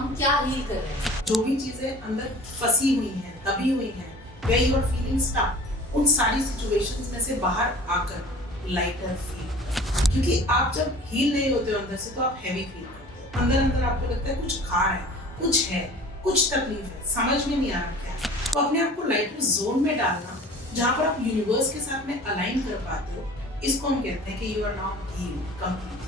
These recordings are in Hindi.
हम क्या हील कर रहे हैं। जो भी चीजें अंदर फंसी हुई हैं, दबी हुई हैं, where you are feeling stuck, उन सारी सिचुएशंस में से बाहर आकर लाइटर फील, क्योंकि आप जब हील नहीं होते हो अंदर से तो आप हैवी फील करते हो। अंदर अंदर आपको लगता है कुछ खार है, कुछ तकलीफ है, समझ में नहीं आ रहा क्या है। तो अपने आप को लाइटर जोन में डालना, जहाँ पर आप यूनिवर्स के साथ में अलाइन कर पाते हो, इसको हम कहते हैं कि you are now healed complete.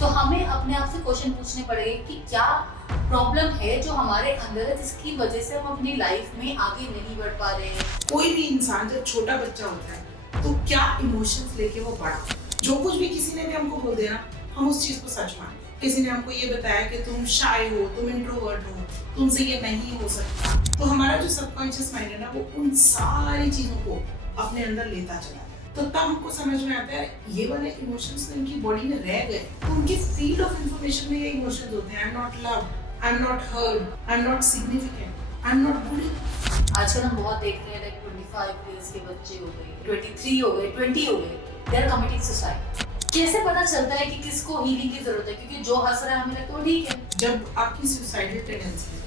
तो हमें अपने आप से क्वेश्चन पूछने पड़ेंगे कि क्या प्रॉब्लम है जो हमारे अंदर है, जिसकी वजह से हम अपनी लाइफ में आगे नहीं बढ़ पा रहे हैं। कोई भी इंसान जब छोटा बच्चा होता है तो क्या इमोशंस लेके वो बड़ा, जो कुछ भी किसी ने भी हमको बोल दिया ना, हम उस चीज को सच मानते हैं। किसी ने हमको ये बताया कि तुम शाय हो, तुम इंट्रोवर्ट हो, तुमसे ये नहीं हो सकता, तो हमारा जो सबकॉन्शियस माइंड है ना, वो उन सारी चीजों को अपने अंदर लेता चला जाता है। तो तब हमको समझ में आता है ये वाले इमोशंस तो इनकी बॉडी में रह गए, तो उनकी फील्ड ऑफ इंफॉर्मेशन में ये इमोशंस होते हैं। I am not loved, I am not heard, I am not significant, I am not good. आजकल हम बहुत देख रहे हैं, लाइक 25 इयर्स के बच्चे हो गए, 23 हो गए, 20 हो गए, दे आर कमिटिंग सुसाइड। कैसे पता चलता है कि किसको हीलिंग की जरूरत है? क्योंकि जो हंस रहा है हमें लगता है ठीक है। जब आपकी सुसाइडल टेंडेंसी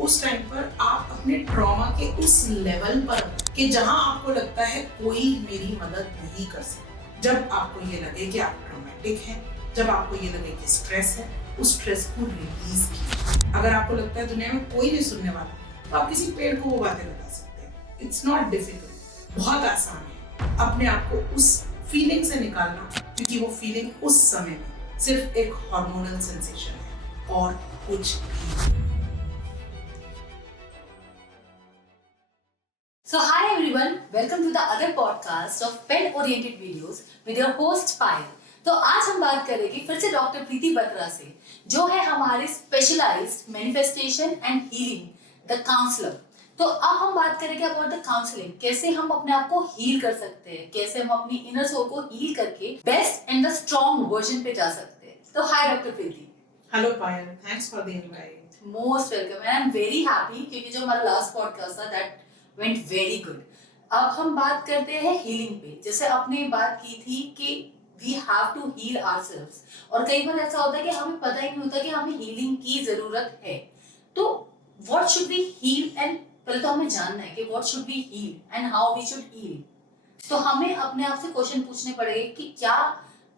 उस टाइम पर आप अपने ट्रॉमा के उस लेवल पर कि जहां आपको लगता है कोई मेरी मदद नहीं कर सकता, जब आपको ये लगे कि आप ट्रॉमेटिक हैं, जब आपको ये लगे कि स्ट्रेस है, उस स्ट्रेस को रिलीज कीजिए। अगर आपको लगता है दुनिया में कोई नहीं सुनने वाला, तो आप किसी पेड़ को वो बातें बता सकते हैं। इट्स नॉट डिफिकल्ट, बहुत आसान है अपने आप को उस फीलिंग से निकालना, क्योंकि वो फीलिंग उस समय में सिर्फ एक हार्मोनल सेंसेशन है और कुछ भी। So hi everyone, welcome to the other podcast of Pen Oriented Videos with your host पायल। तो आज हम बात करेंगे फिर से डॉक्टर प्रीति बत्रा से, जो है हमारे specialised manifestation and healing the counsellor. तो अब हम बात करेंगे अबाउट द काउंसलिंग, कैसे हम अपने आप को हील कर सकते हैं, कैसे हम अपनी इनर सोल को हील करके best and the strong version पे जा सकते हैं। तो हाय doctor Preeti. Hello Payal, thanks for the invite. Most welcome and I am very happy, क्योंकि जो हमारा लास्ट पॉडकास्ट था दैट वेंट वेरी गुड। अब हम बात करते हैं हीलिंग पे। जैसे आपने बात की थी कि we have to heal ourselves, और कई बार ऐसा होता है कि हमें पता ही नहीं होता कि हमें हीलिंग की जरूरत है। तो what should we heal, and पहले तो हमें जानना है कि what should we heal and how we should heal. तो हमें अपने आप से क्वेश्चन पूछने पड़ेंगे कि क्या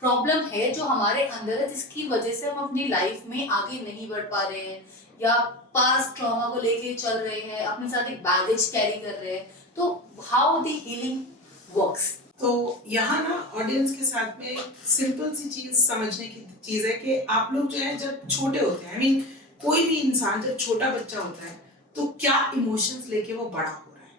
प्रॉब्लम है जो हमारे अंदर है, जिसकी वजह से हम अपनी लाइफ में आगे नहीं बढ़ पा रहे हैं, या पास्ट ट्रॉमा को लेके चल रहे हैं, अपने साथ एक बैगेज कैरी कर रहे हैं। तो हाउ द हीलिंग वर्क्स। तो यहाँ ना ऑडियंस के साथ में सिंपल सी चीज समझने की चीज है कि आप लोग जो है जब छोटे होते हैं, आई मीन कोई भी इंसान जब छोटा बच्चा होता है तो क्या इमोशंस लेके वो बड़ा हो रहा है,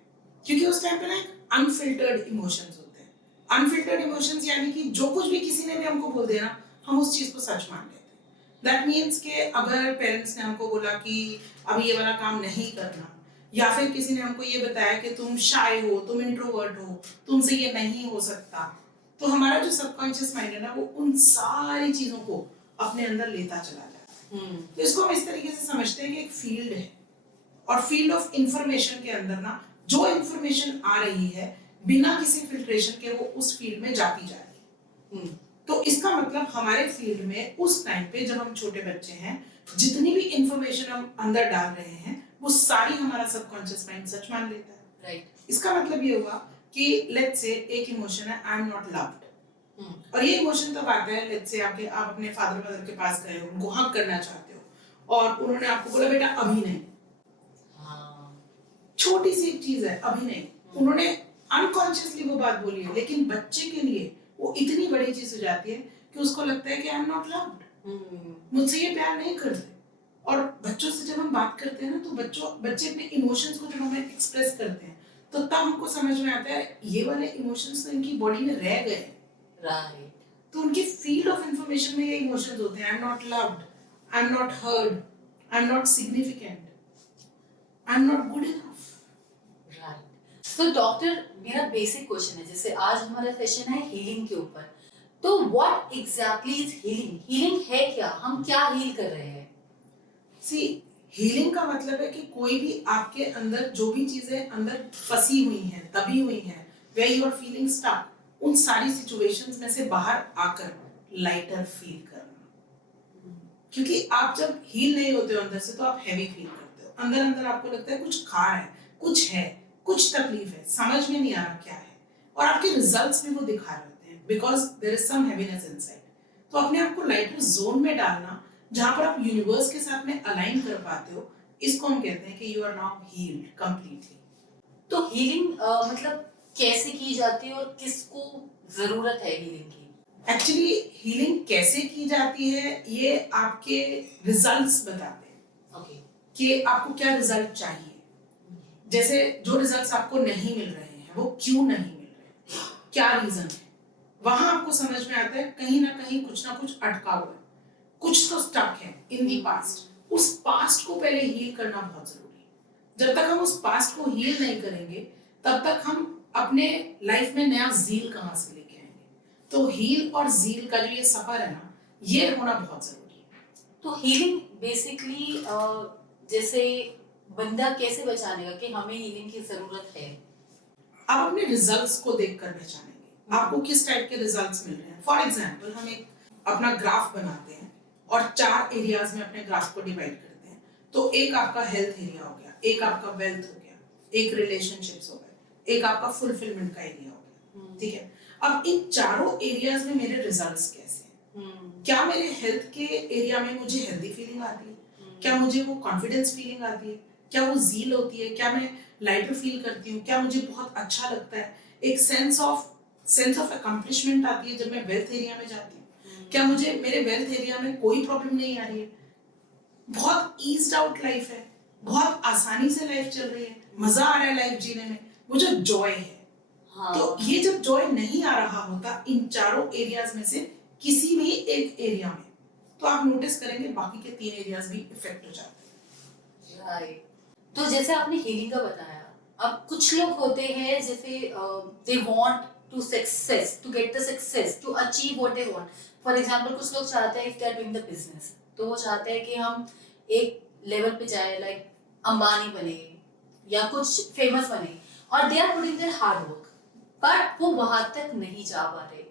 क्योंकि उस टाइम पे ना एक अनफिल्टर्ड इमोशंस होते हैं। अनफिल्टर्ड इमोशंस यानी कि जो कुछ भी किसी ने भी हमको बोल दिया ना, हम उस चीज को सच मान लेते हैं। दैट मीन्स कि अगर पेरेंट्स ने हमको बोला कि अभी ये वाला काम नहीं करना, या फिर किसी ने हमको ये बताया कि तुम शाय हो, तुम इंट्रोवर्ट हो, तुमसे ये नहीं हो सकता, तो हमारा जो सबकॉन्शियस माइंड है ना, वो उन सारी चीजों को अपने अंदर लेता चला जाता है। तो इसको हम इस तरीके से समझते हैं कि एक फील्ड है, और फील्ड ऑफ इंफॉर्मेशन के अंदर ना जो इंफॉर्मेशन आ रही है बिना किसी फिल्ट्रेशन के वो उस फील्ड में जाती जा रही है। तो इसका मतलब हमारे फील्ड में उस टाइम पे जब हम छोटे बच्चे हैं, जितनी भी इंफॉर्मेशन हम अंदर डाल रहे हैं वो सारी हमारा सबकॉन्शियस माइंड सच मान लेता है। राइट। इसका मतलब ये हुआ कि लेट्स से एक इमोशन है आई एम नॉट लव्ड, और ये इमोशन तब आता है लेट्स से आप अपने फादर मदर के पास गए हो, उनको हक करना चाहते हो, और उन्होंने आपको बोला बेटा अभी नहीं। छोटी सी चीज है अभी नहीं, उन्होंने अनकॉन्शियसली वो बात बोली है, लेकिन बच्चे के लिए वो इतनी बड़ी चीज हो जाती है कि उसको लगता है कि आई एम नॉट लव्ड, मुझसे ये प्यार नहीं करते। और बच्चों से जब हम बात करते हैं ना, तो बच्चे अपने इमोशंस को जब हमें एक्सप्रेस करते हैं, तो तब हमको समझ में आता है ये वाले इमोशंस तो इनकी बॉडी में रह गए। राइट। तो उनकी फील्ड ऑफ इंफॉर्मेशन में ये इमोशंस होते हैं। I am not loved, I am not heard, I am not significant, I am not good enough. Right. तो डॉक्टर, मेरा बेसिक क्वेश्चन है, जैसे आज हमारा सेशन है हीलिंग के ऊपर, तो what exactly is healing? Healing है क्या? हम क्या हील कर रहे हैं? सी, हीलिंग का मतलब है कि कोई भी आपके अंदर जो भी चीजें अंदर फंसी हुई हैं, दबी हुई हैं, where you are feeling stuck, उन सारी सिचुएशंस में से बाहर आकर लाइटर फील करना। क्योंकि आप जब हील नहीं होते हो अंदर से तो आप हैवी फील करते हो, अंदर अंदर आपको लगता है कुछ खा है, कुछ तकलीफ है, समझ में नहीं आ रहा क्या है, और आपके रिजल्ट्स भी वो दिखा रहे होते हैं because there is some heaviness inside. तो अपने आप को लाइटर जोन में डालना जहां पर आप यूनिवर्स के साथ में अलाइन कर पाते हो, इसको हम कहते हैं कि you are now healed completely. तो हीलिंग मतलब कैसे की जाती है और किसको जरूरत है हीलिंग की? एक्चुअली हीलिंग कैसे की जाती है ये आपके रिजल्ट्स बताते हैं ओके। कि आपको क्या रिजल्ट चाहिए। जैसे जो रिजल्ट्स आपको नहीं मिल रहे हैं वो क्यों नहीं मिल रहे हैं, क्या रीजन है, वहां आपको समझ में आता है कहीं ना कुछ अटका हुआ है, कुछ तो स्टक है इन दी पास्ट। उस पास्ट को पहले हील करना बहुत जरूरी है। जब तक हम उस पास्ट को हील नहीं करेंगे तब तक हम अपने लाइफ में नया जील कहां से लेके आएंगे। तो हील और जील का जो ये सफर है ना, ये होना बहुत जरूरी है। तो हीलिंग बेसिकली जैसे बंदा कैसे पहचानेगा कि हमें हीलिंग की जरूरत है? आप अपने रिजल्ट्स को देखकर पहचानेंगे आपको किस टाइप के रिजल्ट्स मिल रहे हैं। फॉर एग्जाम्पल हम एक अपना ग्राफ बनाते हैं और 4 एरियाज में अपने ग्राफ को डिवाइड करते हैं। तो एक आपका हेल्थ एरिया हो गया, एक आपका वेल्थ हो गया, एक रिलेशनशिप्स हो गए, एक आपका फुलफिलमेंट का एरिया हो गया, ठीक है। अब इन चारों एरियाज में मेरे रिजल्ट्स कैसे हैं? क्या मेरे हेल्थ के एरिया में मुझे हेल्दी फीलिंग आती है, क्या मुझे वो कॉन्फिडेंस फीलिंग आती है, क्या वो जील होती है, क्या मैं लाइटर फील करती हूँ, क्या मुझे बहुत अच्छा लगता है, एक सेंस ऑफ अकम्प्लिशमेंट आती है जब मैं वेल्थ एरिया में जाती हूँ, क्या मुझे मेरे वेल्थ एरिया में कोई प्रॉब्लम नहीं आ रही है, बहुत ईज्ड आउट लाइफ है, बहुत आसानी से लाइफ चल रही है, मजा आ रहा है लाइफ जीने में, वो जो जॉय है। हाँ। तो ये जब जॉय नहीं आ रहा होता इन चारों एरियाज में से किसी भी एक एरिया में, तो आप नोटिस करेंगे बाकी के 3 एरियाज भी इफेक्ट हो जाते हैं। राइट। तो जैसे आपने हीलिंग का बताया, अब कुछ लोग होते हैं जैसे they want to success, to get the success, to achieve what they want. For example कुछ लोग चाहते हैं if they are doing the business, तो वो चाहते हैं कि हम एक लेवल पे जाए, लाइक अंबानी बने या कुछ फेमस बने, और they are putting their hard work, but वो वहां तक नहीं जा पा रहे।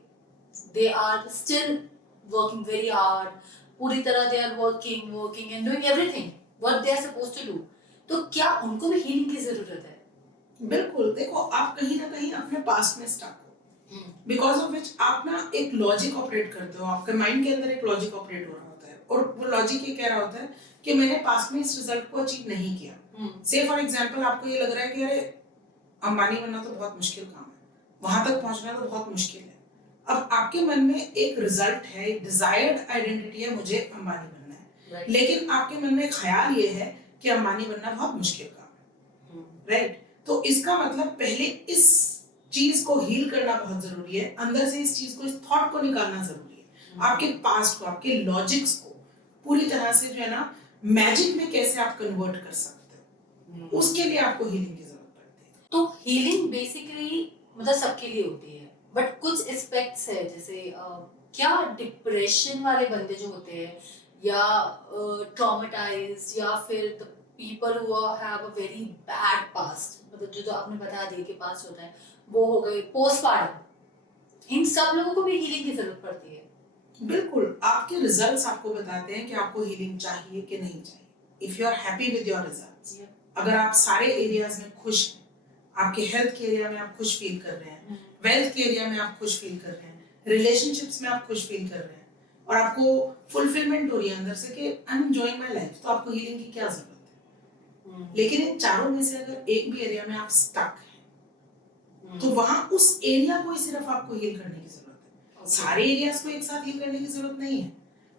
They are still working very hard, पूरी तरह they are working and doing everything what they are supposed to do. तो क्या उनको भी हीलिंग की जरूरत है? बिल्कुल, देखो आप कहीं ना कहीं अपने पास्ट में स्टक हो, बिकॉज ऑफ विच आप ना एक लॉजिक ऑपरेट करते हो, आपके माइंड के अंदर एक लॉजिक ऑपरेट हो रहा होता है, और वो लॉजिक ये कह रहा होता है कि मैंने पास्ट में इस रिजल्ट को अचीव नहीं किया। से फॉर एग्जांपल आपको ये लग रहा है कि अरे अंबानी बनना तो बहुत मुश्किल काम है, वहां तक पहुंचना तो बहुत मुश्किल है। अब आपके मन में एक रिजल्ट है, एक डिजायर्ड आइडेंटिटी है, मुझे अंबानी बनना है, लेकिन आपके मन में ख्याल ये है कि अंबानी बनना बहुत मुश्किल काम है, राइट। तो इसका मतलब पहले इस चीज को हील करना बहुत जरूरी है, अंदर से इस चीज को, इस थॉट को निकालना जरूरी है। आपके पास्ट को, आपके लॉजिक्स को पूरी तरह से जो है ना मैजिक में कैसे आप कन्वर्ट कर सकते हो, उसके लिए आपको हीलिंग की जरूरत पड़ती है। तो हीलिंग बेसिकली मतलब सबके लिए होती है, बट कुछ एस्पेक्ट्स है जैसे क्या डिप्रेशन वाले बंदे जो होते हैं, या ट्रॉमेटाइज्ड, या फिर the people who have a very bad past, मतलब जो आपने बता दिया कि पास्ट होता है, वो हो गए पोस्टमार्टम, इन सब लोगों को भी हीलिंग की जरूरत पड़ती है। बिल्कुल, आपके रिजल्ट्स आपको बताते हैं कि आपको हीलिंग चाहिए कि नहीं चाहिए। If you are happy with your results, अगर आप सारे एरियाज में खुश हैं, आपके हेल्थ के एरिया में आप खुश फील कर रहे हैं, वेल्थ के एरिया में आप खुश फील कर रहे हैं, रिलेशनशिप्स में आप खुश फील कर रहे हैं, और आपको फुलफिलमेंट हो रही है अंदर से कि I am enjoying my life, तो आपको हीलिंग की क्या जरूरत है। लेकिन इन चारों में से अगर एक भी एरिया में आप स्टक हैं, तो वहां उस एरिया को ही सिर्फ आपको हील करने की जरूरत है, सारे एरियाज को एक साथ हील करने की जरूरत नहीं है।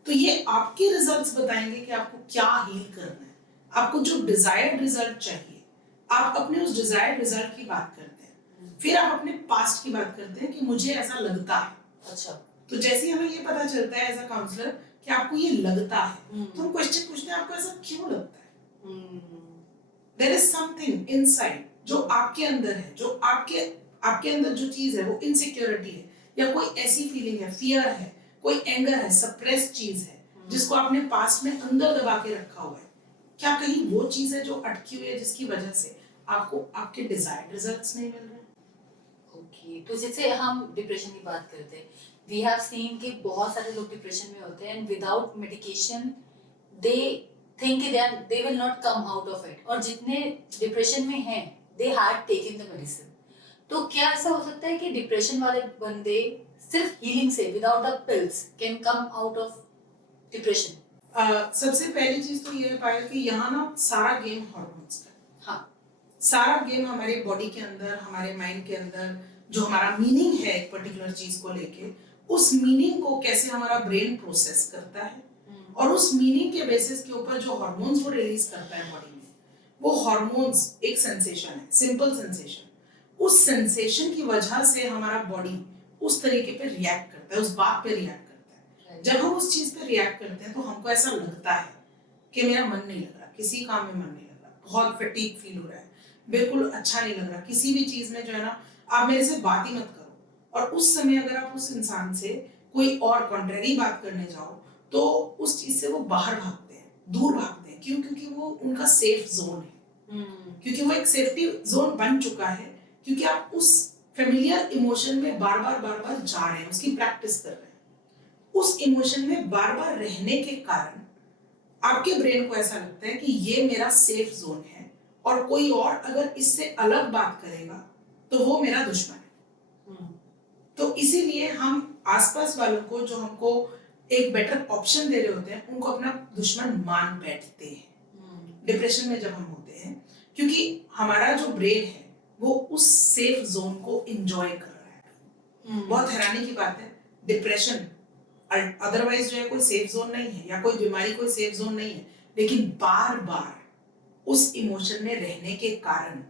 तो ये आपके रिजल्ट्स बताएंगे कि आपको क्या हील करना है, आपको जो डिजायर्ड रिजल्ट चाहिए, आप अपने उस डिजायर्ड रिजल्ट की बात करते हैं, फिर आप अपने पास्ट की बात करते हैं कि मुझे ऐसा लगता है। अच्छा। तो जैसे ही हमें ये पता चलता है एज अ काउंसलर कि आपको ये लगता है, तो हम क्वेश्चन पूछते हैं आपको ऐसा क्यों लगता है। देयर इज समथिंग इनसाइड जो आपके अंदर है, जो आपके अंदर जो चीज है वो इनसिक्योरिटी है, या कोई ऐसी फीलिंग है, फियर है, कोई एंगर है, सप्रेस्ड चीज है जिसको आपने पास्ट में अंदर दबा के रखा हुआ है। क्या कहीं वो चीज है जो अटकी हुई है जिसकी वजह से आपको आपके डिजायर्ड रिजल्ट्स नहीं मिल रहे? ओके, तो जैसे हम डिप्रेशन की बात करते हैं, वी हैव सीन कि बहुत सारे लोग डिप्रेशन में होते हैं and without medication they think they will not come out of it, और जितने डिप्रेशन में हैं they had taken the medicine. तो क्या ऐसा हो सकता है कि डिप्रेशन वाले बंदे सिर्फ हीलिंग से without the pills can come out of depression? सबसे पहली चीज तो ये है पायल कि यहाँ ना सारा गेम हॉर्मोन्स का है। हाँ, सारा गेम हमारे बॉडी के अंदर, हमारे माइंड के अंदर जो हमारा मीनिंग है एक पर्टिकुलर चीज को लेके, उस मीनिंग को कैसे हमारा ब्रेन प्रोसेस करता है और उस मीनिंग के बेसिस के ऊपर जो हार्मोन्स वो रिलीज करता है बॉडी में, वो हार्मोन्स एक सेंसेशन है, सिंपल सेंसेशन। उस सेंसेशन की वजह से हमारा बॉडी उस तरीके पे रिएक्ट करता है, उस बात पे रिएक्ट करता है। जब हम उस चीज पे रिएक्ट करते हैं तो हमको ऐसा लगता है कि मेरा मन नहीं लग रहा, किसी काम में मन नहीं लग रहा, बहुत फटीग फील हो रहा है, बिल्कुल अच्छा नहीं लग रहा, किसी भी चीज में जो है ना आप मेरे से बात ही मत करो। और उस समय अगर आप उस इंसान से कोई और कॉन्ट्रेरी बात करने जाओ तो उस चीज से वो बाहर भागते हैं, दूर भागते हैं। क्यों? क्योंकि वो उनका सेफ जोन है, क्योंकि वो एक सेफ्टी जोन बन चुका है, क्योंकि आप उस फेमिलियर इमोशन में बार बार जा रहे हैं, उसकी प्रैक्टिस कर रहे हैं। उस इमोशन में बार बार रहने के कारण आपके ब्रेन को ऐसा लगता है कि ये मेरा सेफ जोन है और कोई और अगर इससे अलग बात करेगा तो वो मेरा दुश्मन है। तो इसीलिए हम आसपास वालों को जो हमको एक बेटर ऑप्शन दे रहे होते हैं उनको अपना दुश्मन मान बैठते हैं डिप्रेशन में जब हम होते हैं, क्योंकि हमारा जो ब्रेन है वो उस सेफ जोन को एंजॉय कर रहा है। बहुत हैरानी की बात है, डिप्रेशन अदरवाइज जो है कोई सेफ जोन नहीं है, या कोई बीमारी कोई सेफ जोन नहीं है, लेकिन बार बार उस इमोशन में रहने के कारण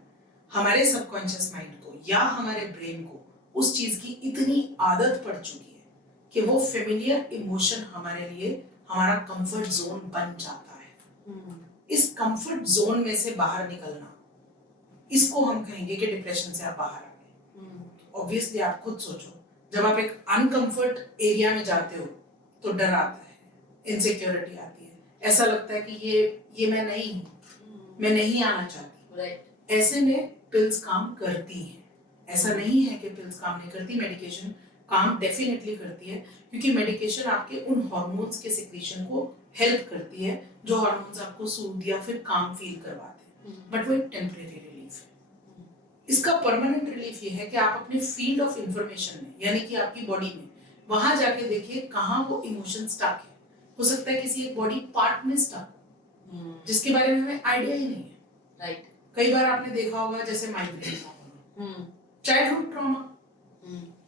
हमारे सबकॉन्शियस माइंड को या हमारे ब्रेन को उस चीज की इतनी आदत पड़ चुकी है कि वो फेमिलियर इमोशन हमारे लिए हमारा कंफर्ट जोन बन जाता है। इस कंफर्ट जोन में से बाहर निकलना, इसको हम कहेंगे कि डिप्रेशन से आप बाहर आ गए। ऑब्वियसली आप खुद सोचो, जब आप एक अनकंफर्ट एरिया में जाते हो तो डर आता है, इनसिक्योरिटी आती है, ऐसा लगता है कि ये मैं नहीं हूँ, मैं नहीं आना चाहती। राइट। ऐसे में पिल्स काम करती हैं। ऐसा नहीं है कि पिल्स काम नहीं करती, मेडिकेशन काम डेफिनेटली करती है, क्योंकि मेडिकेशन आपके उन हार्मोन्स के सिक्रीशन को हेल्प करती है जो हार्मोन्स आपको सूद या फिर काम फील करवाते हैं, बट वो एक टेम्परेरी रिलीफ है। इसका परमानेंट रिलीफ ये है कि आप अपने फील्ड ऑफ इंफॉर्मेशन में, यानी कि आपकी बॉडी में, वहां जाके देखिए कहाँ वो इमोशन स्टक है। हो सकता है किसी एक बॉडी पार्ट में स्टक हो जिसके बारे में हमें आइडिया ही नहीं है। राइट। कई बार आपने देखा होगा जैसे माइग्रेन, चाइल्डहुड ट्रॉमा,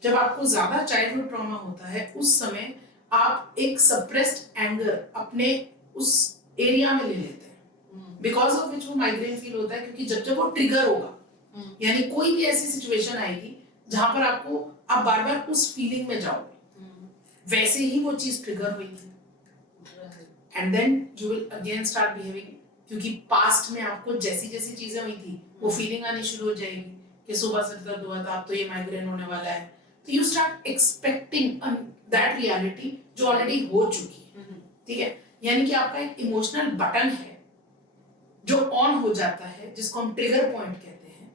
जब आपको ज्यादा चाइल्डहुड ट्रॉमा होता है उस समय आप एक सप्रेस्ड एंगर अपने उस एरिया में ले लेते हैं, बिकॉज ऑफ विच वो माइग्रेन फील होता है। क्योंकि जब वो ट्रिगर होगा, यानी कोई भी ऐसी सिचुएशन आएगी जहां पर आप बार बार उस फीलिंग में जाओगे, वैसे ही वो चीज ट्रिगर हुई थी, and then you will again start behaving, क्योंकि पास्ट में आपको जैसी जैसी चीजें हुई थी वो फीलिंग आनी शुरू हो जाएगी कि सुबह से दर्द हुआ था, अब तो ये माइग्रेन होने वाला है। तो you start expecting that reality जो ऑलरेडी हो चुकी है। ठीक है, यानी कि आपका एक इमोशनल बटन है जो ऑन हो जाता है, जिसको हम ट्रिगर पॉइंट कहते हैं।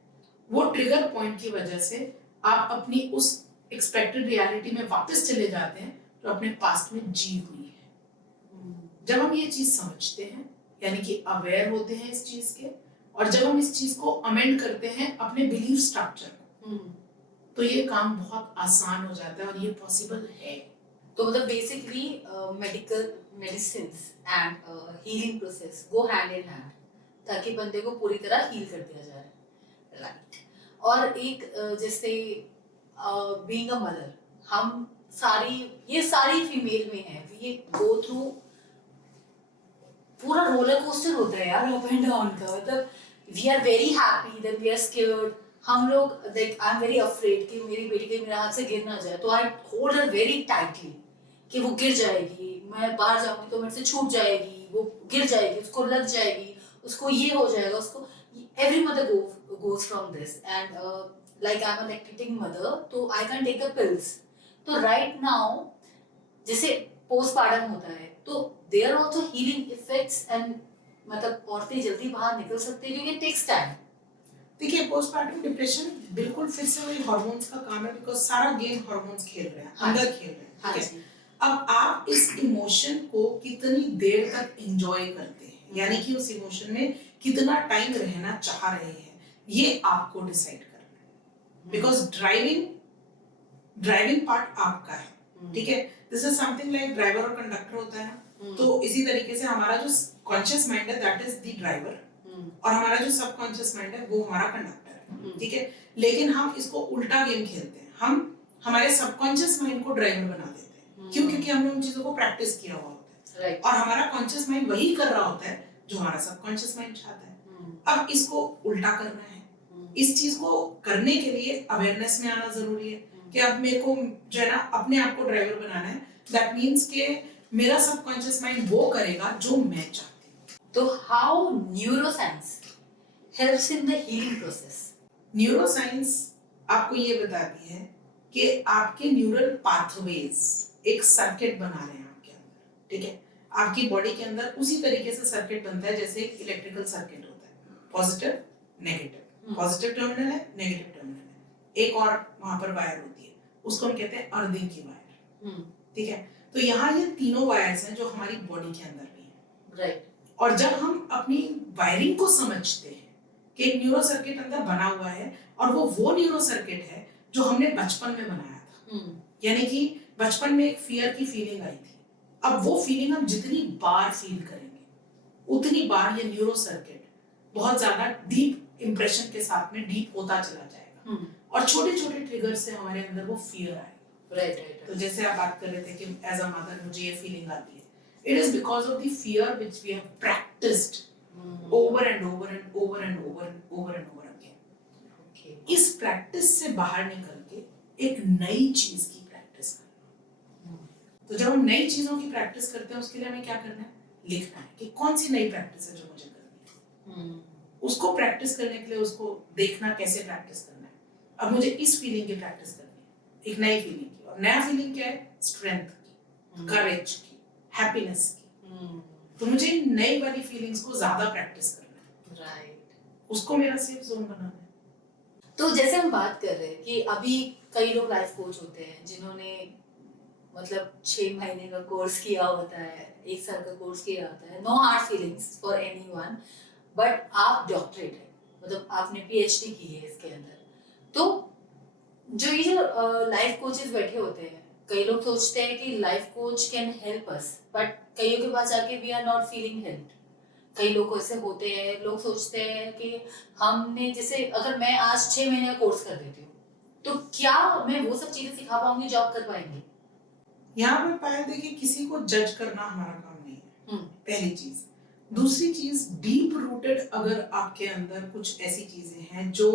वो ट्रिगर पॉइंट की वजह से आप अपनी उस एक्सपेक्टेड रियलिटी में वापस चले जाते हैं जो अपने पास्ट में जी हुई है। जब हम ये चीज समझते हैं, यानी कि अवेयर होते हैं इस चीज के, और जब हम इस चीज को अमेंड करते हैं अपने बिलीफ स्ट्रक्चर को, तो ये काम बहुत आसान हो जाता है और ये पॉसिबल है। तो मतलब basically medical medicines and healing process go hand in hand, ताकि बंदे को पूरी तरह हील कर दिया जाए। राइट। और एक जैसे बीइंग अ मदर, हम ये सारी फीमेल में है, ये गो थ्रू पूरा रोलर कोस्टर होता है यार, अप एंड डाउन का। मतलब we are very happy, then we are scared. हम लोग like I am very afraid कि मेरी बेटी के मेरे हाथ से गिर ना जाए, तो I hold her very tightly कि वो गिर जाएगी, मैं बाहर जाऊंगी तो मेरे से छूट जाएगी, वो गिर जाएगी, उसको लग जाएगी, उसको ये हो जाएगा, उसको। Every mother goes from this, and like I'm a lactating mother, तो I can take the pills. तो right now जैसे पोस्टपार्टम होता है तो there are also healing effects, and मतलब औरतें जल्दी बाहर निकल सकती है क्योंकि it takes time. देखिए, पोस्टपार्टम डिप्रेशन बिल्कुल फिर से वही हार्मोन्स का काम है, बिकॉज सारा गेम हार्मोन्स खेल रहे हैं, अंदर खेल रहे हैं। ठीक है, अब आप इस इमोशन को कितनी देर तक एंजॉय करते हैं, यानी कि उस इमोशन में कितना टाइम रहना चाह रहे हैं, ये आपको डिसाइड करना है। बिकॉज ड्राइविंग पार्ट आपका है, ठीक है। This is something like driver और कंडक्टर होता है ना, तो इसी तरीके से हमारा जो कॉन्शियस माइंड है दैट इज द ड्राइवर, और हमारा जो सबकॉन्शियस माइंड है वो हमारा कंडक्टर है, ठीक है। लेकिन हम इसको उल्टा गेम खेलते हैं, हम हमारे सबकॉन्शियस माइंड को ड्राइवर बना देते हैं। क्यों? क्योंकि हमने उन चीजों को प्रैक्टिस किया हुआ होता है, और हमारा कॉन्शियस माइंड वही कर रहा होता है जो हमारा सबकॉन्शियस माइंड चाहता है। अब इसको उल्टा करना है, इस चीज को करने के लिए अवेयरनेस में आना जरूरी है कि अब मेरे को जो है ना अपने आप को ड्राइवर बनाना है। दैट मीन्स के मेरा सबकॉन्शियस माइंड वो करेगा जो मैं चाहती हूँ। तो how neuroscience helps in the healing process? Neuroscience आपको ये बताती है कि आपके न्यूरल पाथवेज एक सर्किट बना रहे हैं आपके अंदर, ठीक है। आपकी बॉडी के अंदर उसी तरीके से सर्किट बनता है जैसे एक इलेक्ट्रिकल सर्किट होता है, पॉजिटिव नेगेटिव, पॉजिटिव टर्मिनल है, नेगेटिव टर्मिनल है, एक और वहां पर वायर होती है, उसको हम कहते हैं अर्थिंग की वायर, ठीक है। तो यहाँ ये तीनों वायर्स हैं जो हमारी बॉडी के अंदर भी हैं, राइट। और जब हम अपनी वायरिंग को समझते हैं कि एक न्यूरो सर्किट अंदर बना हुआ है, और वो न्यूरो सर्किट है जो हमने बचपन में बनाया था, यानी कि बचपन में एक फियर की फीलिंग आई थी। अब वो फीलिंग हम जितनी बार फील करेंगे उतनी बार ये न्यूरो सर्किट बहुत ज्यादा डीप इंप्रेशन के साथ में डीप होता चला जाएगा, और छोटे छोटे ट्रिगर से हमारे अंदर वो फियर आएगा। राइट। तो जैसे आप बात कर रहे थे कि एज अ मदर मुझे ये फीलिंग आती है, it is because of the fear which we have practised over and over and over and over and over and over again. इस प्रैक्टिस से बाहर निकल के एक नई चीज की प्रैक्टिस करना। तो जब हम नई चीजों की प्रैक्टिस करते हैं उसके लिए हमें क्या करना है? लिखना है कि कौन सी नई प्रैक्टिस है जो मुझे करनी है। उसको प्रैक्टिस करने के लिए उसको देखना कैसे प्रैक्टिस करना है। अब मुझे इस फीलिंग की प्रैक्टिस करनी है, एक नई फीलिंग की, और नया फीलिंग क्या है? स्ट्रेंथ की, करेज की, हैप्पीनेस की। तो मुझे नई वाली फीलिंग्स को ज्यादा प्रैक्टिस करना है, राइट। उसको मेरा सेफ जोन बनाना है। तो जैसे हम बात कर रहे हैं कि अभी कई लोग लाइफ कोच होते हैं जिन्होंने मतलब 6 महीने का कोर्स किया होता है, 1 साल का कोर्स किया होता है, no hard feelings for anyone, but आप डॉक्टरेट है, मतलब आपने पीएचडी की है इसके अंदर। तो जो ये जो लाइफ कोचेस बैठे होते हैं, कई लोग सोचते हैं कि life coach can help us, but कईयों के पास जाके we are not feeling helped. कई लोग ऐसे होते हैं, लोग सोचते हैं कि हमने जैसे अगर मैं आज 6 महीने का कोर्स कर देती हूँ तो क्या मैं वो सब चीजें सिखा पाऊंगी जो आप कर पाएंगे? यहाँ पे पाया देखिए, किसी को जज करना हमारा काम नहीं है, पहली चीज। दूसरी चीज, डीप रूटेड अगर आपके अंदर कुछ ऐसी चीजें हैं जो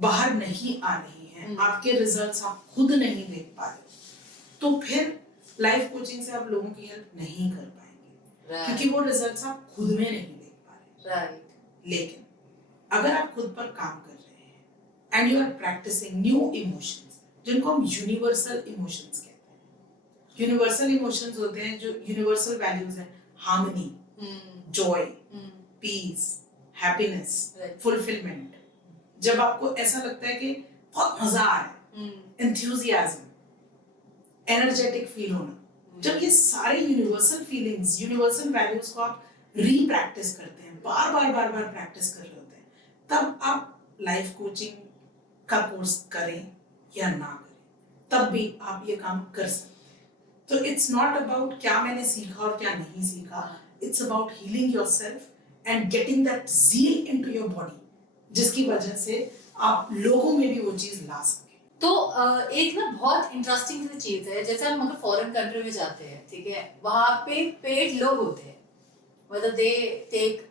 बाहर नहीं आ रही हैं, आपके रिजल्ट्स आप खुद नहीं देख पा रहे, तो फिर लाइफ कोचिंग से आप लोगों की हेल्प नहीं कर पाएंगे, क्योंकि वो रिजल्ट्स आप खुद में नहीं देख पा रहे। लेकिन अगर आप खुद पर काम कर रहे हैं and you are practising new emotions, जिनको हम यूनिवर्सल इमोशंस कहते हैं। यूनिवर्सल इमोशंस होते हैं जो यूनिवर्सल वैल्यूज हैं, harmony, joy, peace, happiness, fulfilment. जब आपको ऐसा लगता है कि बहुत मजा आ रहा है, एंथुसियाज्म, एनर्जेटिक फील होना, जब ये सारे यूनिवर्सल फीलिंग्स, यूनिवर्सल वैल्यूज को आप रीप्रैक्टिस करते हैं, बार बार प्रैक्टिस कर रहे होते हैं, तब आप लाइफ कोचिंग का कोर्स करें या ना करें, तब भी आप ये काम कर सकते हैं। तो इट्स नॉट अबाउट क्या मैंने सीखा और क्या नहीं सीखा, it's about healing yourself and getting that zeal into your body, जिसकी वजह से आप लोगों में भी वो चीज ला सके। तो एक ना बहुत इंटरेस्टिंग सी चीज है, जैसे हम अगर फॉरेन कंट्री में जाते हैं, ठीक है, वहां पे पेड लोग होते हैं, मतलब दे टेक,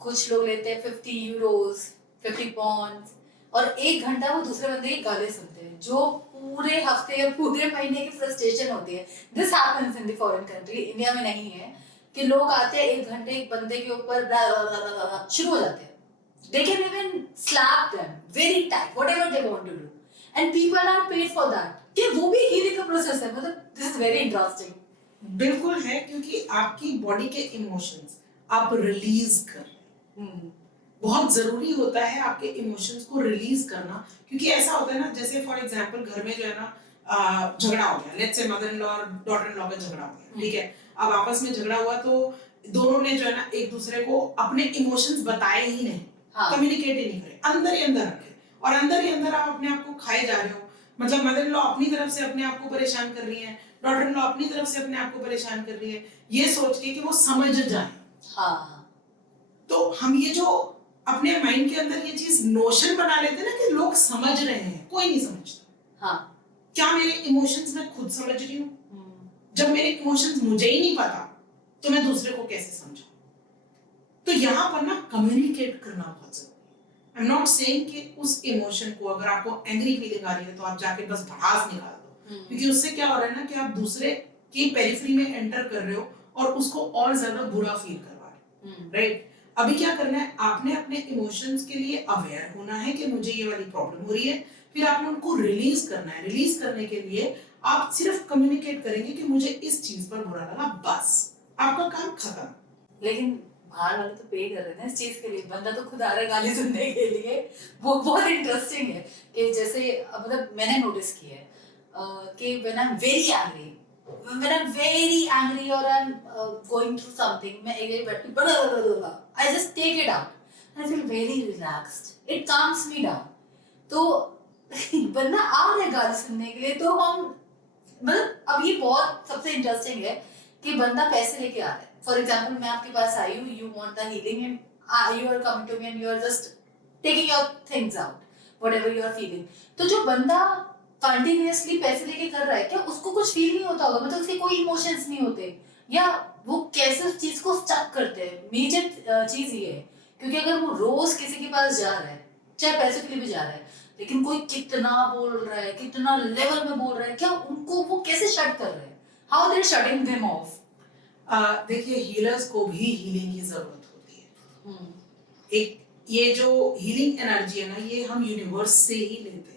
कुछ लोग लेते हैं 50 यूरोस, 50 पॉन्ड्स, और 1 घंटा वो दूसरे बंदे की गाली सुनते हैं, जो पूरे हफ्ते या पूरे महीने की फ्रस्ट्रेशन होती है। This happens in the foreign country, India में नहीं है कि लोग आते हैं 1 घंटे एक बंदे के ऊपर शुरू हो जाते हैं। They can even slap them very tight, whatever they want to do, and people are paid for that. कि वो भी हीलिंग का प्रोसेस है, मतलब this is very interesting. बिल्कुल है, क्योंकि आपकी बॉडी के इमोशंस आप रिलीज कर रहे हैं। बहुत जरूरी होता है आपके इमोशंस को रिलीज करना, क्योंकि ऐसा होता है ना, जैसे फॉर एग्जांपल घर में जो है ना झगड़ा हो गया, let's say mother in law और डॉटर इन लॉ का झगड़ा हो गया, ठीक है। अब आपस में झगड़ा हुआ तो दोनों ने जो है ना एक दूसरे को अपने इमोशंस बताए ही नहीं, कम्युनिकेट ही नहीं करे, अंदर ही अंदर रखे, और अंदर ही अंदर आप अपने आप को खाए जा रहे हो। मतलब मदर इन लॉ अपनी तरफ से अपने आप को परेशान कर रही है, डॉटर इन लॉ अपनी तरफ से अपने आप को परेशान कर रही है, ये सोच के कि वो समझ जाए। तो हम ये जो अपने माइंड के अंदर ये चीज नोशन बना लेते हैं ना कि लोग समझ रहे हैं, कोई नहीं समझता। क्या मेरे इमोशंस मैं खुद समझ रही हूँ? जब मेरे इमोशंस मुझे ही नहीं पता तो मैं दूसरे को कैसे समझाऊं? तो यहाँ पर ना कम्युनिकेट करना बहुत जरूरी है। आई एम नॉट सेइंग कि उस इमोशन को, अगर आपको एंग्री फीलिंग आ रही है तो आप जाके बस भड़ास निकाल दो, क्योंकि उससे क्या हो रहा है ना कि आप दूसरे की पेरिफेरी में एंटर कर रहे हो और उसको और ज्यादा बुरा फील करवा रहे हो, राइट? अभी क्या करना है, आपने अपने इमोशंस के लिए अवेयर होना है कि मुझे ये वाली प्रॉब्लम हो रही है, फिर आपने उनको रिलीज करना है। रिलीज करने के लिए आप सिर्फ कम्युनिकेट करेंगे कि मुझे इस चीज पर बुरा लगा, बस आपका काम खत्म। लेकिन बाहर वाले तो पे कर रहे हैं इस चीज के लिए, बंदा तो खुद आ रहा है गाली सुनने के लिए। वो बहुत इंटरेस्टिंग है कि जैसे मतलब मैंने नोटिस किया है कि when I am very angry, when I'm very angry or I'm going through something, मैं एक जगह बैठ के I just take it out. I feel very relaxed. It calms me down. तो बंदा आ रहा है गाली सुनने के लिए, तो हम मतलब अब ये बहुत सबसे इंटरेस्टिंग है कि बंदा पैसे लेके आ रहा है। फॉर एग्जाम्पल मैं आपके पास आई हूँ, you want the healing and you are coming to me and you are just taking your things out, whatever you are feeling. तो जो बंदा कंटिन्यूअसली पैसे लेके कर रहा है, क्या उसको कुछ फील नहीं होता होगा? मतलब उसके कोई इमोशंस नहीं होते, या वो कैसे उस चीज को स्टक करते हैं? मेजर चीज ये है, क्योंकि अगर वो रोज किसी के पास जा रहा है, चाहे पैसे के लिए भी जा रहा है, लेकिन कोई कितना बोल रहा है, कितना लेवल में बोल रहा है, क्या उनको वो कैसे शट कर रहे हैं? How they are shutting them off? देखिए, हीलर्स को भी हीलिंग की जरूरत होती है। एक ये जो हीलिंग एनर्जी है ना, ये हम यूनिवर्स से ही लेते हैं,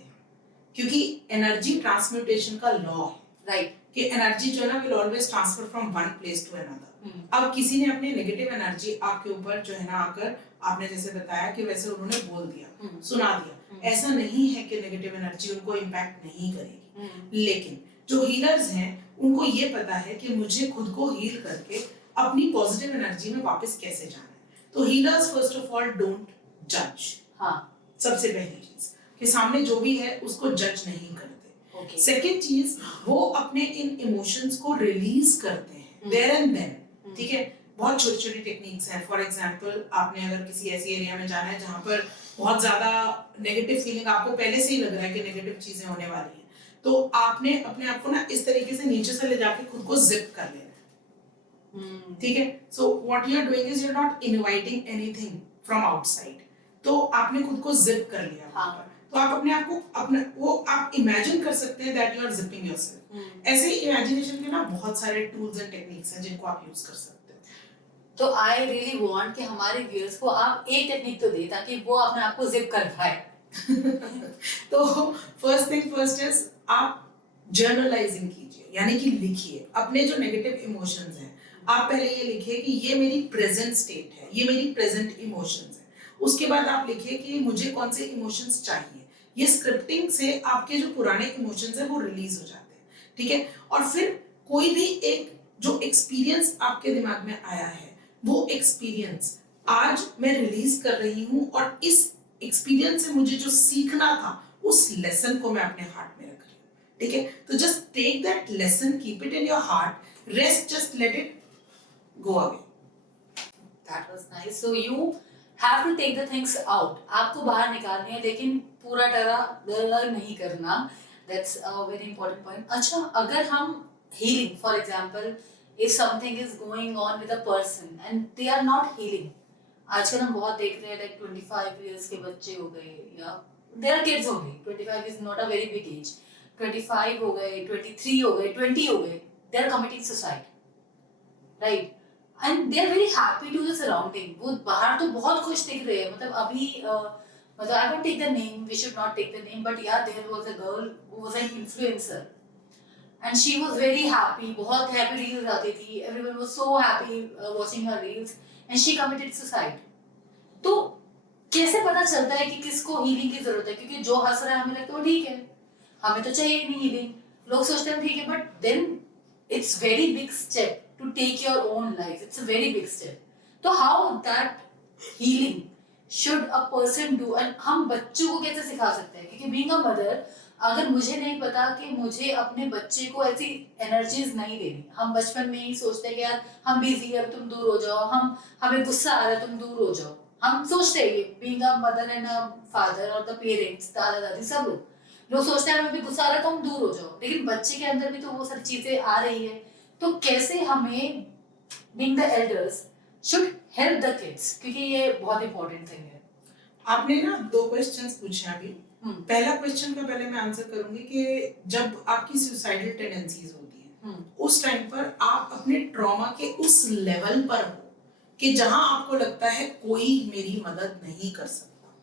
क्योंकि एनर्जी ट्रांसम्यूटेशन का लॉ है, राइट? कि एनर्जी जो है ना will always transfer from one place to another. अब किसी ने अपनी नेगेटिव एनर्जी आपके ऊपर जो है ना आकर, आपने जैसे बताया कि वैसे उन्होंने बोल दिया, सुना दिया, ऐसा नहीं है कि नेगेटिव एनर्जी उनको इम्पैक्ट नहीं करेगी। लेकिन जो हीलर्स हैं उनको ये पता है कि मुझे खुद को हील करके अपनी पॉजिटिव एनर्जी में वापस कैसे जाना है। तो healers first of all don't जज। सबसे पहली चीज कि सामने जो भी है उसको जज नहीं करते। सेकेंड चीज, वो अपने इन इमोशंस को रिलीज करते हैं देयर एंड देन, ठीक है? बहुत छोटी छोटी टेक्निक्स हैं। फॉर एग्जांपल, आपने अगर किसी ऐसी एरिया में जाना है जहाँ पर बहुत ज्यादा नेगेटिव फीलिंग, आपको पहले से ही लग रहा है कि नेगेटिव चीजें होने वाली हैं, तो आपने अपने आप को ना इस तरीके से नीचे से ले जाके खुद को जिप कर लेना, ठीक है? So what you are doing is you are not inviting anything from outside. तो आपने खुद को जिप कर लिया, तो आप अपने आप को अपने वो आप इमेजिन कर सकते हैं दैट यू आर जिपिंग योरसेल्फ। ऐसे इमेजिनेशन के ना बहुत सारे टूल्स एंड टेक्निक्स हैं जिनको आप यूज कर सकते हैं। तो आई रियली वांट कि हमारे व्यूअर्स को आप एक टेक्निक तो दे ताकि वो अपने आप को जिप कर पाए। तो फर्स्ट थिंग फर्स्ट इज आप जर्नलाइजिंग कीजिए, यानी कि लिखिए अपने जो नेगेटिव इमोशंस हैं। आप पहले ये लिखिए कि ये मेरी प्रेजेंट स्टेट है, ये मेरी प्रेजेंट इमोशंस है। उसके बाद आप लिखिए कि मुझे कौन से इमोशंस चाहिए। ये स्क्रिप्टिंग से आपके जो पुराने इमोशंस हैं वो रिलीज हो जाते हैं, ठीक है? और फिर कोई भी एक जो एक्सपीरियंस आपके दिमाग में आया है, वो एक्सपीरियंस आज मैं रिलीज कर रही हूँ, और इस एक्सपीरियंस से मुझे जो सीखना था उस लेसन को मैं अपने हार्ट में रख रही हूँ, ठीक है? तो just take that lesson, keep it in your heart, rest, just let it go away. That was nice. So you have to take the things out. आपको बाहर निकालनी है, लेकिन पूरा तरह नहीं करना। That's a very important point. अच्छा, अगर हम healing, for example, if something is going on with a person and they are not healing, आजकल हम बहुत देख रहे हैं like 25 years के बच्चे हो गए, या there are kids only. 25 is not a very big age. 25 हो गए, 23 हो गए, 20 हो गए, they are committing suicide, right? And they are very happy to the surrounding. वो बाहर तो बहुत खुश दिख रहे हैं। मतलब अभी मतलब I won't take the name, we should not take the name, but yeah, there was a girl who was an influencer and she was very happy, बहुत happy reels आती थी, everyone was so happy watching her reels, and she committed suicide. तो कैसे पता चलता है कि किसको हीलिंग की जरूरत है? क्योंकि जो हंस रहा है हमें लगता है वो ठीक है, हमें तो चाहिए नहीं हीलिंग, लोग सोचते हैं ठीक है, but then it's very big step to take your own life, it's a very big step. तो how that healing should a person do, and हम बच्चों को कैसे सिखा सकते हैं? क्योंकि बीइंग अ मदर, अगर मुझे नहीं पता कि मुझे अपने बच्चे को ऐसी एनर्जीज नहीं देनी, हम बचपन में ही सोचते हैं कि यार हम बिजी है, तुम दूर हो जाओ, हमें गुस्सा आ रहा है, तुम दूर हो जाओ. हम सोचते हैं being a mother and a father और द पेरेंट्स, दादा दादी सब लोग सोचते हैं हमें भी गुस्सा आ रहा है तो हम दूर हो जाओ, लेकिन बच्चे के अंदर भी तो वो सारी चीजें आ रही है. तो कैसे हमें being the elders should help the kids, क्योंकि ये बहुत इंपॉर्टेंट थिंग है. आपने ना 2 क्वेश्चंस पूछे अभी. पहला क्वेश्चन का पहले मैं आंसर करूंगी कि जब आपकी सुसाइडल टेंडेंसीज होती है, उस टाइम पर आप अपने ट्रॉमा के उस लेवल पर हो कि जहां आपको लगता है कोई मेरी मदद नहीं कर सकता.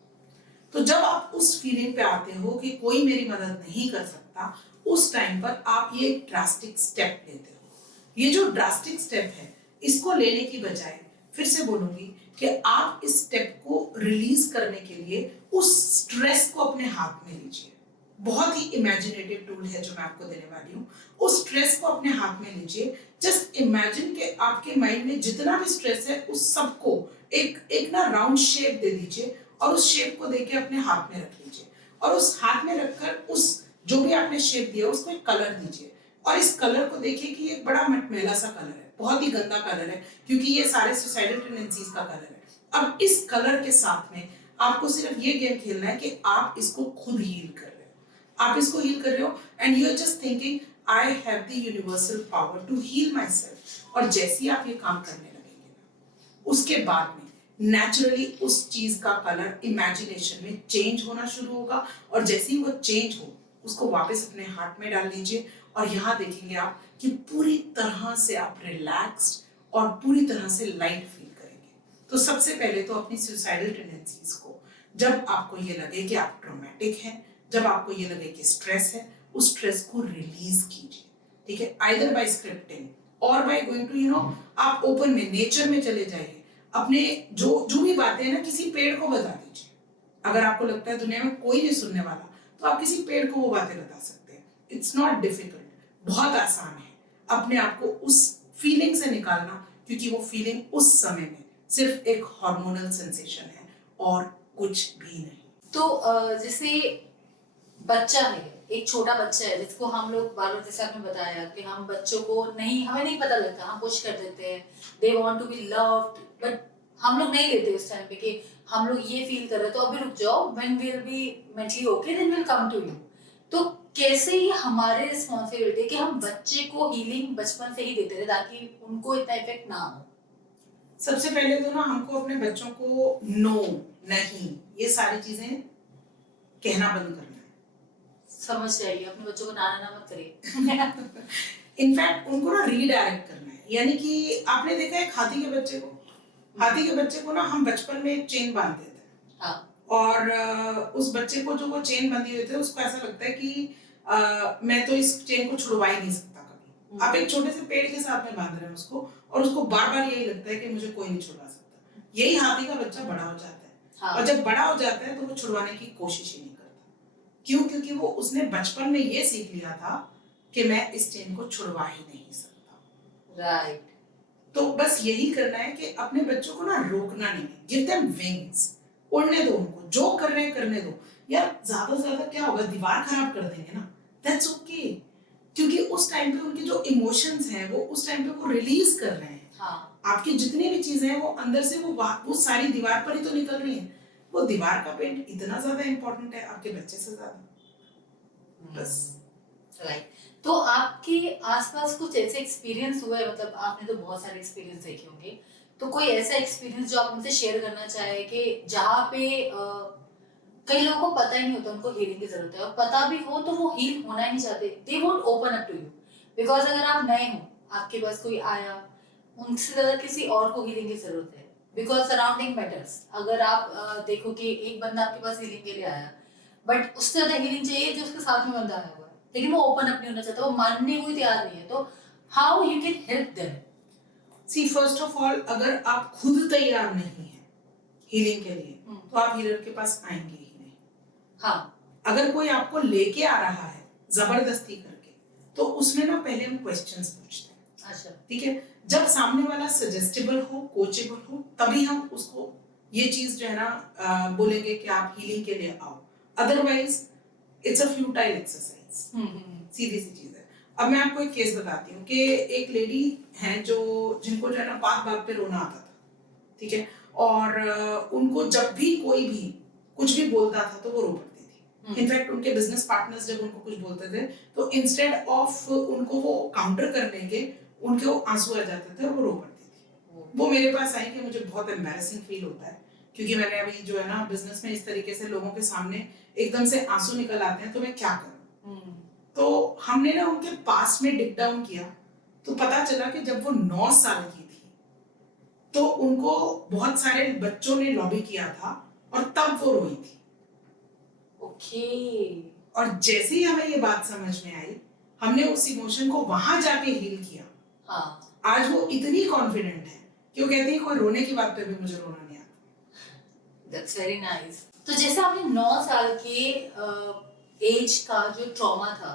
तो जब आप उस फीलिंग पे आते हो कि कोई मेरी मदद नहीं कर सकता, उस टाइम पर आप ये ड्रास्टिक स्टेप लेते हो. ये जो ड्रास्टिक स्टेप है, इसको लेने की बजाय फिर से बोलूंगी कि आप इस स्टेप को रिलीज करने के लिए उस स्ट्रेस को अपने हाथ में लीजिए. बहुत ही इमेजिनेटिव टूल है जो मैं आपको देने वाली हूँ. उस स्ट्रेस को अपने हाथ में लीजिए. जस्ट इमेजिन कि आपके माइंड में जितना भी स्ट्रेस है उस सबको एक ना राउंड शेप दे दीजिए और उस शेप को देके अपने हाथ में रख लीजिए. और उस हाथ में रखकर उस जो भी आपने शेप दिया उसको एक कलर दीजिए. और इस कलर को देखिए कि ये बड़ा मटमैला सा कलर है, बहुत ही गंदा कलर है, क्योंकि ये सारे सुसाइडल टेंडेंसीज का कलर है. अब इस कलर के साथ में आपको सिर्फ ये गेम खेलना है कि आप इसको खुद हील कर रहे हो. आप इसको हील कर रहे हो and you are just thinking I have the universal power to heal myself. और जैसे ही आप ये काम करने लगेंगे, उसके बाद में नेचुरली उस चीज का कलर इमेजिनेशन में चेंज होना शुरू होगा. और जैसे ही वो चेंज हो, उसको वापस अपने हाथ में डाल लीजिए. और यहाँ देखेंगे आप कि पूरी तरह से आप रिलैक्स्ड और पूरी तरह से लाइट फील करेंगे. तो सबसे पहले तो अपनी सुसाइडल टेंडेंसीज को, जब आपको ये लगे कि आप ट्रॉमेटिक हैं, जब आपको ये लगे कि स्ट्रेस है, उस स्ट्रेस को रिलीज कीजिए. ठीक है, आइदर बाय स्क्रिप्टिंग और बाय गोइंग टू आप ओपन में नेचर में चले जाइए. अपने जो भी बातें हैं ना, किसी पेड़ को बता दीजिए. अगर आपको लगता है दुनिया में कोई नहीं सुनने वाला, तो आप किसी पेड़ को वो बातें बता सकते हैं. इट्स नॉट डिफिकल्ट, बहुत आसान है अपने आप को उस फीलिंग से निकालना, क्योंकि वो फीलिंग उस समय में सिर्फ एक हार्मोनल सेंसेशन है और कुछ भी नहीं. तो जैसे बच्चा है, एक छोटा बच्चा है जिसको हम लोग बार बार, जैसे आपने बताया कि हम बच्चों को नहीं, हमें नहीं पता लगता, हम पुश कर देते हैं, they want to be loved, but हम लोग नहीं लेते उस टाइम पे कि हम लोग ये फील कर रहे हैं तो अभी रुक जाओ, when we will be mentally okay then will come to you. तो कैसे ये हमारे रिस्पॉन्सिबिलिटी है कि हम बच्चे को हीलिंग बचपन से ही देते रहे ताकि उनको इतना इफेक्ट ना हो. सबसे पहले तो ना हमको अपने बच्चों को नो, नहीं, ये सारी चीजें कहना बंद करना है. समझ जाइए, अपने बच्चों को नाना ना मत करिए. इनफैक्ट उनको ना रीडायरेक्ट करना है. यानी कि आपने देखा है हाथी के बच्चे को ना हम बचपन में एक चेन बांध देते हैं. हाँ. और उस बच्चे को जो वो चेन बंधी हुई थी, उसको ऐसा लगता है कि मैं तो इस चेन को छुड़वा ही नहीं सकता कभी. आप एक छोटे से पेड़ के साथ में बांध रहे हैं उसको, और उसको बार बार यही लगता है कि मुझे कोई नहीं छुड़वा सकता. यही हाथी का बच्चा बड़ा हो जाता है. हाँ. और जब बड़ा हो जाता है तो वो छुड़वाने की कोशिश ही नहीं करता. क्यों? क्योंकि वो उसने बचपन में ये सीख लिया था कि मैं इस चेन को छुड़वा ही नहीं सकता. राइट. तो बस यही करना है कि अपने बच्चों को ना रोकना नहीं है. गिव देम विंग्स, उड़ने दो उनको, जो कर रहे हैं करने दो. यार ज्यादा से ज्यादा क्या होगा, दीवार खराब कर देंगे ना, दैट्स ओके. क्योंकि उस टाइम पे उनके जो इमोशंस हैं वो उस टाइम पे वो रिलीज कर रहे हैं. हाँ. आपकी जितनी भी चीजें हैं वो अंदर से वो सारी दीवार पर ही तो निकल रही हैं. वो दीवार का पेंट इतना ज्यादा इंपॉर्टेंट है आपके बच्चे से ज्यादा. बस. राइट. तो आपके आसपास कुछ ऐसे एक्सपीरियंस हुए, मतलब आपने तो बहुत सारे एक्सपीरियंस देखे होंगे, तो कोई ऐसा एक्सपीरियंस जो आप उनसे शेयर करना चाहे कि जहाँ पे कई लोगों को पता ही नहीं होता उनको हीलिंग की जरूरत है, और पता भी हो तो वो हील होना ही नहीं चाहते, they won't open up to you. Because अगर आप नए हो, आपके पास कोई आया, उनसे ज्यादा किसी और को हीलिंग की जरूरत है, बिकॉज सराउंडिंग मैटर्स. अगर आप देखो कि एक बंदा आपके पास हीलिंग के लिए आया, बट उससे ज्यादा हीलिंग चाहिए जो उसके साथ में बंदा आया हुआ है, लेकिन वो ओपन अप नहीं होना चाहता, वो मानने को तैयार नहीं है. तो how you can help them? See first of all, अगर आप खुद तैयार नहीं है हीलिंग के लिए, तो आप हीलर के पास आएंगे ही नहीं. हाँ. अगर कोई आपको लेके आ रहा है जबरदस्ती करके, तो उसमें ना पहले हम क्वेश्चंस पूछते हैं। अच्छा। ठीक है, जब सामने वाला सजेस्टेबल हो, कोचेबल हो, तभी हम उसको ये चीज जो है ना बोलेंगे कि आप हीलिंग के लिए आओ, otherwise it's a futile exercise. सीधी सी चीज है। अब मैं आपको एक केस बताती हूँ कि एक लेडी है जो जिनको जो है ना बात बात पे रोना आता था, ठीक है, और उनको जब भी कोई भी कुछ भी बोलता था तो वो रो पड़ती थी। इनफैक्ट उनके बिजनेस पार्टनर्स जब उनको कुछ बोलते थे तो इंस्टेड ऑफ उनको वो काउंटर करने के उनके वो आंसू आ जाते थे और वो रो पड़ती थी। वो मेरे पास आई कि मुझे बहुत एम्बैरेसिंग फील होता है, क्योंकि मैंने अभी जो है ना बिजनेस में इस तरीके से लोगों के सामने एकदम से आंसू निकल आते हैं तो मैं क्या करूं। तो हमने ना उनके पास में डिग डाउन किया तो पता चला कि जब वो 9 साल की थी तो उनको बहुत सारे बच्चों ने लॉबी किया था और तब वो रोई थी। ओके। और जैसे ही हमें ये बात समझ में आई, हमने उस इमोशन को वहां जाके हील किया। हाँ। आज वो इतनी कॉन्फिडेंट है कि वो कहती है कोई रोने की बात पे भी मुझे रोना नहीं आता। That's very nice. तो जैसे आपने 9 साल के एज का जो ट्रॉमा था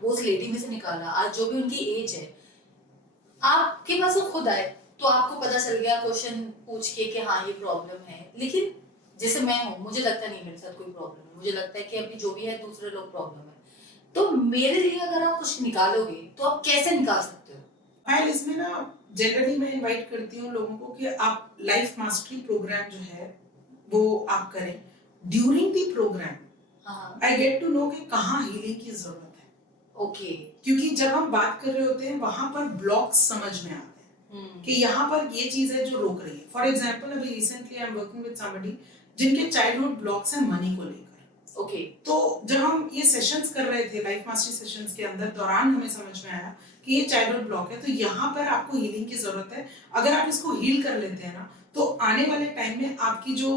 वो उस लेडी में से निकाला, आज जो भी उनकी एज है, आपके पास वो खुद आए तो आपको पता चल गया क्वेश्चन पूछ के कि हाँ ये प्रॉब्लम है, लेकिन जैसे मैं हूँ मुझे लगता नहीं मेरे साथ कोई प्रॉब्लम है, मुझे लगता है कि अभी जो भी है दूसरे लोग प्रॉब्लम है, तो मेरे लिए अगर आप कुछ निकालोगे तो आप कैसे निकाल सकते हो? फाइल इसमें ना जनरली मैं इनवाइट करती हूँ लोगों को कि आप लाइफ मास्टरी प्रोग्राम जो है वो आप करें। During the programme I get to know कि कहाँ हीलिंग की जरूरत है। ओके। क्योंकि जब हम बात कर रहे होते हैं वहां पर ब्लॉक्स समझ में आते हैं कि यहाँ पर ये चीज है जो रोक रही है। फॉर एग्जाम्पल अभी recently I am working with somebody जिनके चाइल्डहुड ब्लॉक्स हैं मनी को लेकर। ओके। तो जब हम ये सेशंस कर रहे थे लाइफ मास्टरी सेशंस के अंदर दौरान हमें समझ में आया कि ये चाइल्डहुड ब्लॉक है, तो यहाँ पर आपको हीलिंग की जरूरत है। अगर आप इसको हील कर लेते हैं ना तो आने वाले टाइम में आपकी जो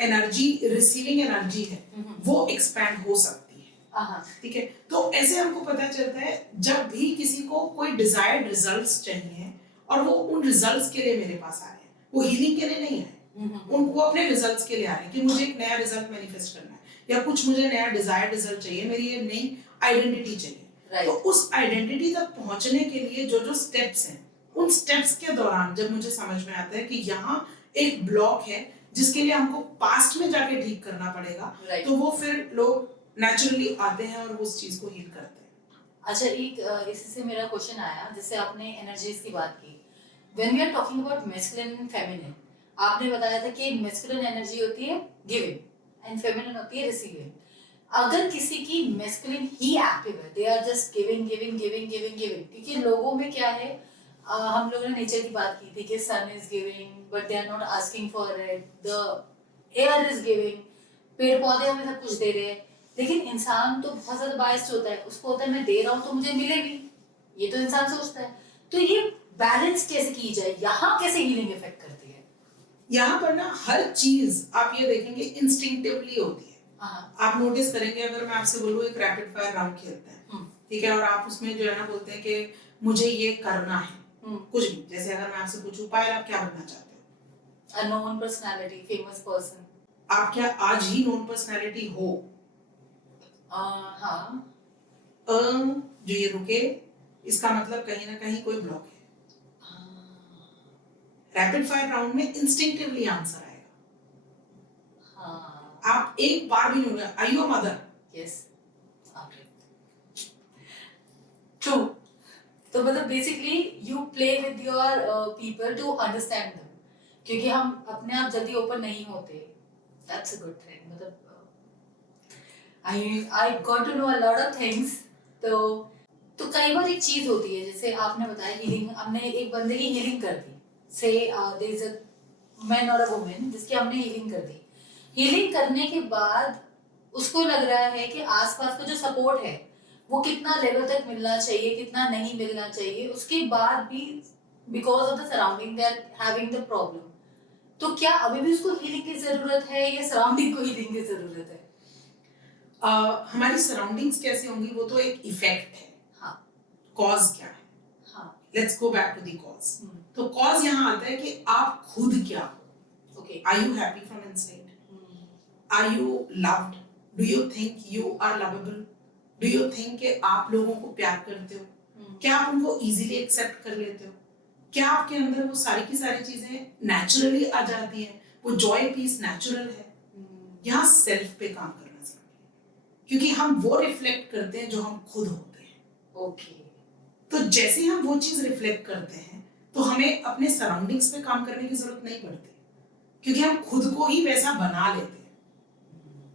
एनर्जी, रिसीविंग एनर्जी है वो एक्सपैंड हो सकती है। ठीक है, तो ऐसे हमको पता चलता है जब भी किसी को कोई डिजायर्ड रिजल्ट्स चाहिए और वो उन रिजल्ट्स के लिए मेरे पास आ रहे हैं, वो हीलिंग के लिए नहीं है, उनको अपने रिजल्ट्स के लिए आ रहे हैं कि मुझे एक नया रिजल्ट मैनिफेस्ट करना है या कुछ मुझे नया डिजायर्ड रिजल्ट चाहिए, मेरी ये नई आइडेंटिटी चाहिए। तो उस आइडेंटिटी तक पहुंचने के लिए जो जो स्टेप्स हैं, उन स्टेप्स के दौरान जब मुझे समझ में आता है कि यहाँ एक ब्लॉक है जिसके लिए हमको पास्ट में जाके ठीक करना पड़ेगा, तो वो फिर लोग नेचुरली आते हैं और उस चीज को हील करते हैं। अच्छा, एक इसी से मेरा क्वेश्चन आया, जैसे आपने एनर्जीज की बात की, when we are talking about masculine and feminine, आपने बताया था कि मैस्कुलिन एनर्जी होती है गिविंग एंड फेमिनिन होती है रिसीविंग। अगर किसी की मैस्कुलिन ही एक्टिव है, they are just giving giving giving giving giving, क्योंकि लोगों में क्या है, हम लोगों ने नेचर की बात की थी कि sun is giving but they are not asking for it, the air is giving, पेड़ पौधे हमें सब कुछ दे रहे हैं, लेकिन इंसान तो बहुत ज्यादा बायस्ड होता है, उसको होता है मैं दे रहा हूँ तो मुझे मिले भी, ये तो इंसान सोचता है। तो ये बैलेंस कैसे की जाए, यहाँ कैसे हीलिंग इफेक्ट करती है? यहाँ पर ना हर चीज आप ये देखेंगे इंस्टिंक्टिवली होती है। आप नोटिस करेंगे, अगर मैं आपसे बोलूँ एक रैपिड फायर राउंड खेलते हैं, ठीक है, और आप उसमें जो है ना बोलते हैं कि मुझे ये करना है, कुछ भी, जैसे अगर मैं आपसे पूछूं पायल आप क्या बनना चाहते हो? A known personality, famous person. आप क्या आज ही नोन पर्सनालिटी हो? हाँ। जो ये रुके, इसका मतलब कहीं ना कहीं कोई ब्लॉक है। रैपिड फायर राउंड में इंस्टिंक्टिवली आंसर आएगा। आप एक बार भी नहीं, are you a mother? Yes. True. तो मतलब basically you play with your people to understand them, क्योंकि हम अपने आप जल्दी ओपन नहीं होते। That's a good thing. मतलब I got to know a lot of things. तो कई बार एक चीज होती है, जैसे आपने बताया हीलिंग, हमने एक बंदे की हीलिंग कर दी, से देयर इज अ मैन और अ वुमन जिसकी हमने हीलिंग कर दी। हीलिंग करने के बाद उसको लग रहा है कि आसपास का जो सपोर्ट है वो कितना लेवल तक मिलना चाहिए, कितना नहीं मिलना चाहिए, उसके बाद भी because of the surrounding they are having the problem. तो क्या अभी भी उसको हीलिंग की जरूरत है या सराउंडिंग को हीलिंग की जरूरत है? हमारी सराउंडिंग्स कैसे होंगी वो तो एक इफेक्ट है। हाँ। कॉज क्या है? हाँ। Let's go back to the cause. तो कॉज यहाँ आता है कि आप खुद क्या हो। Okay. Are you happy from inside? Are you loved? Do you think you are lovable? Do you think कि आप लोगों को प्यार करते हो? क्या आप उनको इजीली एक्सेप्ट कर लेते हो? क्या आपके अंदर वो सारी की सारी चीजें नेचुरली आ जाती हैं? वो जॉय पीस नेचुरल है? यहाँ सेल्फ पे काम करना जरूरी है, क्योंकि हम वो रिफ्लेक्ट करते हैं जो हम खुद होते हैं। ओके। तो जैसे हम वो चीज रिफ्लेक्ट करते हैं तो हमें अपने सराउंडिंग्स पे काम करने की जरूरत नहीं पड़ती, क्योंकि हम खुद को ही वैसा बना लेते हैं,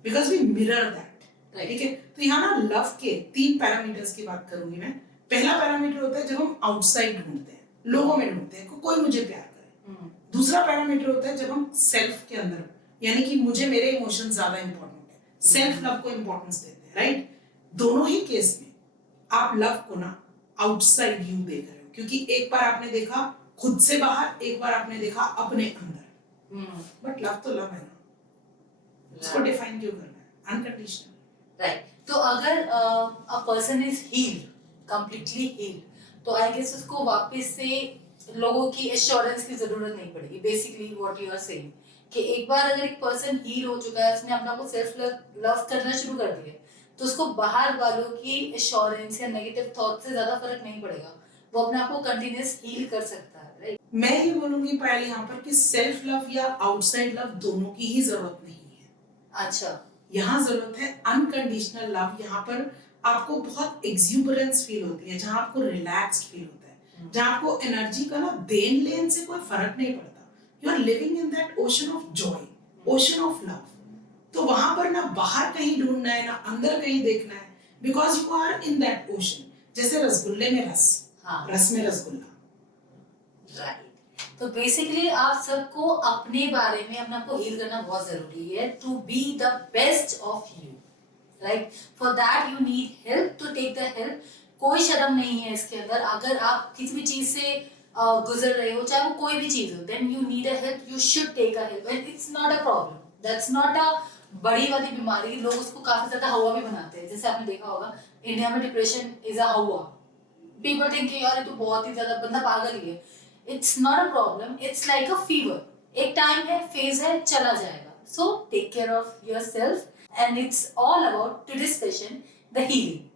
बिकॉज वी मिरर दैट। ठीक है, तो यहाँ ना लव के 3 पैरामीटर्स की बात करूंगी मैं। पहला पैरामीटर होता है जब हम आउटसाइड ढूंढते हैं, लोगों में ढूंढते हैं कोई मुझे प्यार करे। दूसरा पैरामीटर होता है जब हम सेल्फ के अंदर, यानी कि मुझे मेरे इमोशन ज्यादा इंपॉर्टेंट है, सेल्फ लव को इंपॉर्टेंस देते हैं, राइट? दोनों ही केस में आप लव को ना आउटसाइड यू देख रहे हो, क्योंकि एक बार आपने देखा खुद से बाहर, एक बार आपने देखा अपने अंदर। बट लव तो लव है ना, उसको डिफाइन क्यों करना है? अनकंडीशनल। राइट। तो अगर a person is healed, completely healed, तो आई गेस उसको वापस से लोगों की एश्योरेंस की जरूरत नहीं पड़ेगी। Basically what you are saying कि एक बार अगर एक पर्सन हील हो चुका है, उसने अपना को सेल्फ लव करना शुरू कर दिया, तो उसको बाहर वालों की एश्योरेंस या नेगेटिव थॉट से ज्यादा फर्क नहीं पड़ेगा। वो अपने आप को कंटिन्यूस हील कर सकता है, राइट? मैं ये बोलूंगी पायल यहाँ पर कि सेल्फ लव या आउटसाइड लव दोनों की ही जरूरत नहीं है। अच्छा। यहाँ जरूरत है अनकंडीशनल लव। यहाँ पर आपको बहुत एक्सूबरेंस फील होती है, जहाँ आपको रिलैक्स्ड फील होता है, जहाँ आपको एनर्जी का ना देन लेन से कोई फर्क नहीं पड़ता। You are living in that ocean of joy, ocean of love. तो वहां पर ना बाहर कहीं ढूंढना है ना अंदर कहीं देखना है, because you are in that ocean. जैसे रसगुल्ले में रस, हाँ। रस में रसगुल्ला। राइट। तो बेसिकली आप सबको अपने बारे में अपने आप को हील करना बहुत जरूरी है, to be the best of you, right? For that you need help, to take the help. कोई शर्म नहीं है इसके अंदर। अगर आप किसी भी चीज से गुजर रहे हो, चाहे वो कोई भी चीज हो, then you need a help, you should take a help, and it's not a problem, that's not a बड़ी वाली बीमारी। लोग उसको काफी ज्यादा हवा भी बनाते हैं। जैसे आपने देखा होगा इंडिया में डिप्रेशन इज अ हवा। पीपल थिंक यार ये तो बहुत ही ज्यादा बंदा पागल ही है। It's not a problem, it's like a fever. एक टाइम है, फेज है, चला जाएगा। So take care of yourself, and it's all about today's session, the healing.